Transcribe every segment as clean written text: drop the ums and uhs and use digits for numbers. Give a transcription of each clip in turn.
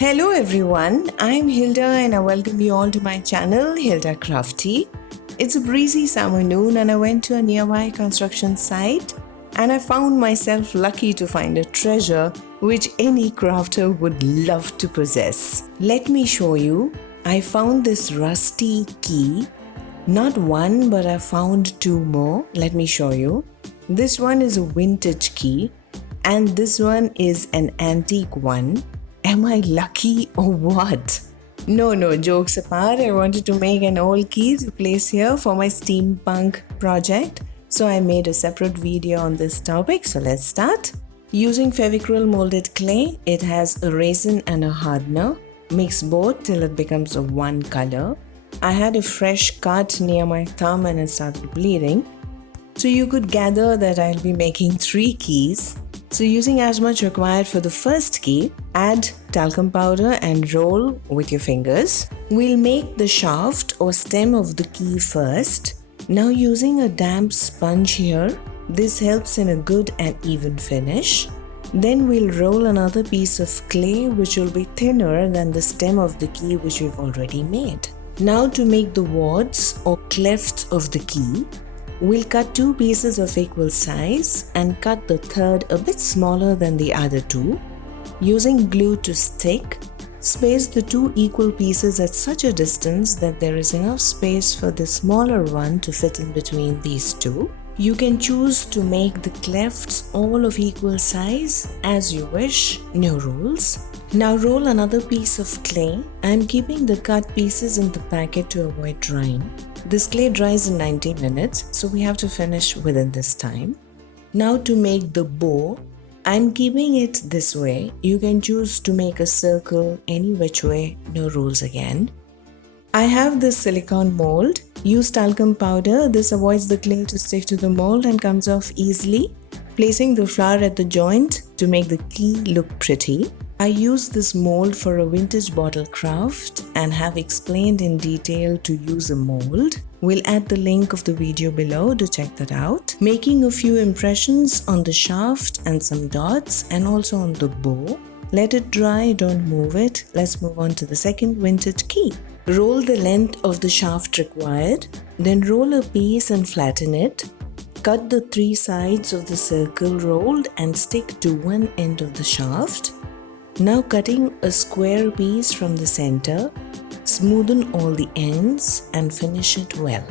Hello everyone, I'm Hilda and I welcome you all to my channel HILDACRAFTY. It's a breezy summer noon and I went to a nearby construction site and I found myself lucky to find a treasure which any crafter would love to possess. Let me show you. I found this rusty key. Not one, but I found two more. Let me show you. This one is a vintage key and this one is an antique one. Am I lucky or what? No, jokes apart, I wanted to make an old key to place here for my Steampunk project. So I made a separate video on this topic. So let's start. Using Fevicryl Mouldit Clay, it has a resin and a hardener. Mix both till it becomes a one color. I had a fresh cut near my thumb and it started bleeding. So you could gather that I'll be making 3 keys. So using as much required for the first key, add talcum powder and roll with your fingers. We'll make the shaft or stem of the key first. Now using a damp sponge here, this helps in a good and even finish. Then we'll roll another piece of clay which will be thinner than the stem of the key which we've already made. Now to make the wards or clefts of the key, we'll cut 2 pieces of equal size and cut the third a bit smaller than the other 2. Using glue to stick, space the 2 equal pieces at such a distance that there is enough space for the smaller one to fit in between these 2. You can choose to make the clefts all of equal size as you wish, no rules. Now roll another piece of clay. I am keeping the cut pieces in the packet to avoid drying. This clay dries in 90 minutes, so we have to finish within this time. Now to make the bow, I'm keeping it this way. You can choose to make a circle any which way, no rules again. I have this silicone mold. Use talcum powder. This avoids the clay to stick to the mold and comes off easily. Placing the flower at the joint to make the key look pretty. I use this mold for a vintage bottle craft and have explained in detail to use a mold. We'll add the link of the video below to check that out. Making a few impressions on the shaft and some dots and also on the bow. Let it dry, don't move it. Let's move on to the second vintage key. Roll the length of the shaft required, then roll a piece and flatten it. Cut the 3 sides of the circle rolled and stick to one end of the shaft. Now cutting a square piece from the center, smoothen all the ends and finish it well.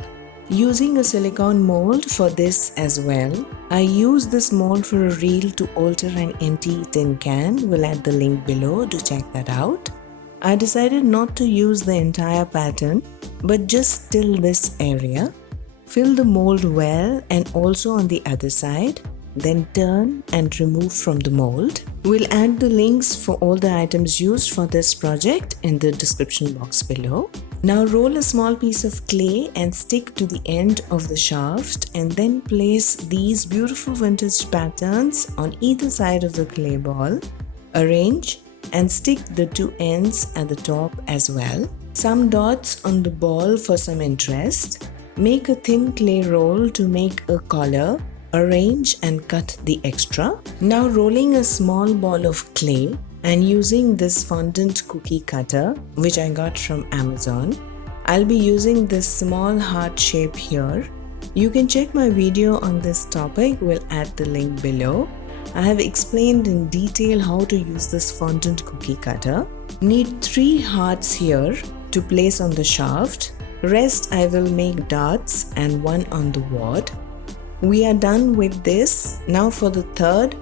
Using a silicone mold for this as well. I use this mold for a reel to alter an empty tin can. We'll add the link below to check that out. I decided not to use the entire pattern, but just till this area. Fill the mold well and also on the other side. Then turn and remove from the mold. We'll add the links for all the items used for this project in the description box below. Now roll a small piece of clay and stick to the end of the shaft and then place these beautiful vintage patterns on either side of the clay ball. Arrange and stick the 2 ends at the top as well. Some dots on the ball for some interest. Make a thin clay roll to make a collar. Arrange and cut the extra. Now rolling a small ball of clay and using this fondant cookie cutter which I got from Amazon. I'll be using this small heart shape here. You can check my video on this topic. We'll add the link below. I have explained in detail how to use this fondant cookie cutter. Need 3 hearts here to place on the shaft. Rest I will make dots and 1 on the ward. We are done with this. Now for the third,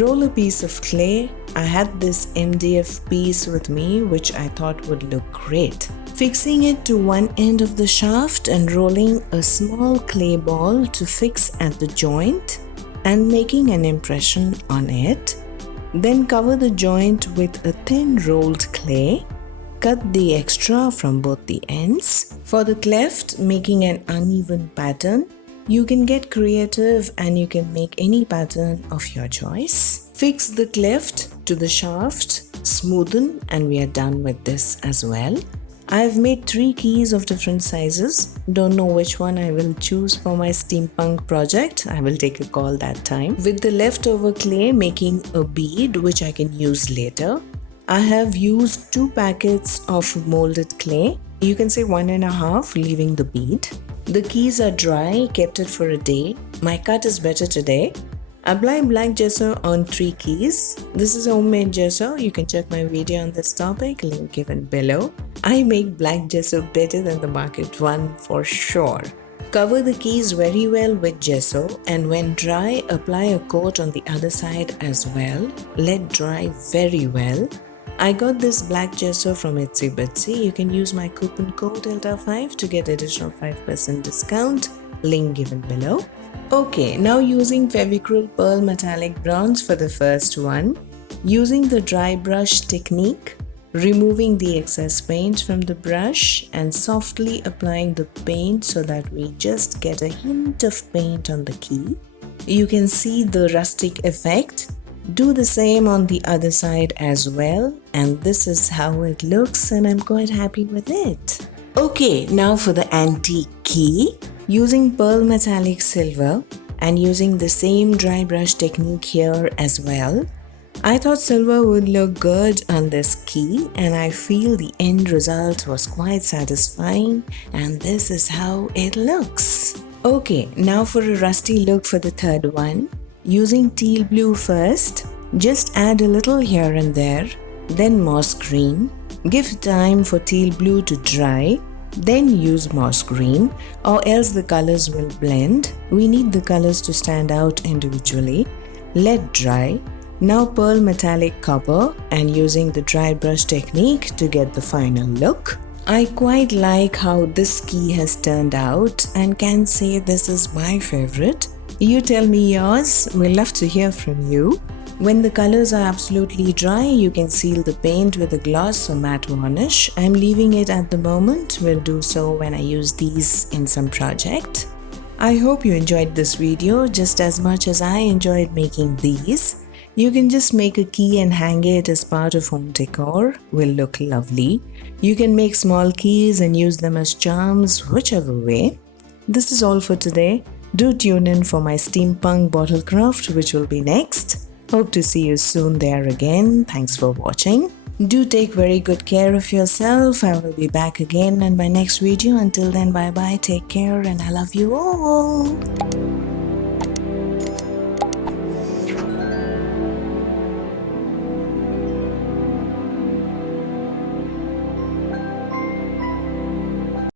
roll a piece of clay. I had this MDF piece with me which I thought would look great. Fixing it to one end of the shaft and rolling a small clay ball to fix at the joint and making an impression on it. Then cover the joint with a thin rolled clay. Cut the extra from both the ends. For the cleft, making an uneven pattern. You can get creative and you can make any pattern of your choice. Fix the cleft to the shaft, smoothen, and we are done with this as well. I've made 3 keys of different sizes. Don't know which one I will choose for my steampunk project. I will take a call that time. With the leftover clay, making a bead which I can use later. I have used 2 packets of Mouldit Clay. You can say 1.5, leaving the bead. The keys are dry, kept it for a day. My cut is better today. Apply black gesso on 3 keys. This is homemade gesso. You can check my video on this topic, link given below. I make black gesso better than the market one for sure. Cover the keys very well with gesso, and when dry, apply a coat on the other side as well. Let dry very well. I got this black gesso from Itsy Bitsy. You can use my coupon code HILDA5 to get additional 5% discount, link given below. Okay, now using Fevicryl Pearl Metallic Bronze for the first one. Using the dry brush technique, removing the excess paint from the brush and softly applying the paint so that we just get a hint of paint on the key. You can see the rustic effect. Do the same on the other side as well, and this is how it looks, and I'm quite happy with it. Okay, now for the antique key. Using pearl metallic silver and using the same dry brush technique here as well. I thought silver would look good on this key, and I feel the end result was quite satisfying, and this is how it looks. Okay, now for a rusty look for the third one. Using teal blue first, just add a little here and there, then moss green. Give time for teal blue to dry, then use moss green, or else the colors will blend. We need the colors to stand out individually. Let dry. Now pearl metallic copper and using the dry brush technique to get the final look. I quite like how this key has turned out and can say this is my favorite. You tell me yours, we'll love to hear from you. When the colors are absolutely dry, you can seal the paint with a gloss or matte varnish. I'm leaving it at the moment, will do so when I use these in some project. I hope you enjoyed this video just as much as I enjoyed making these. You can just make a key and hang it as part of home decor, will look lovely. You can make small keys and use them as charms, whichever way. This is all for today. Do tune in for my steampunk bottle craft, which will be next. Hope to see you soon there again. Thanks for watching. Do take very good care of yourself. I will be back again in my next video. Until then, bye bye, take care, and I love you all.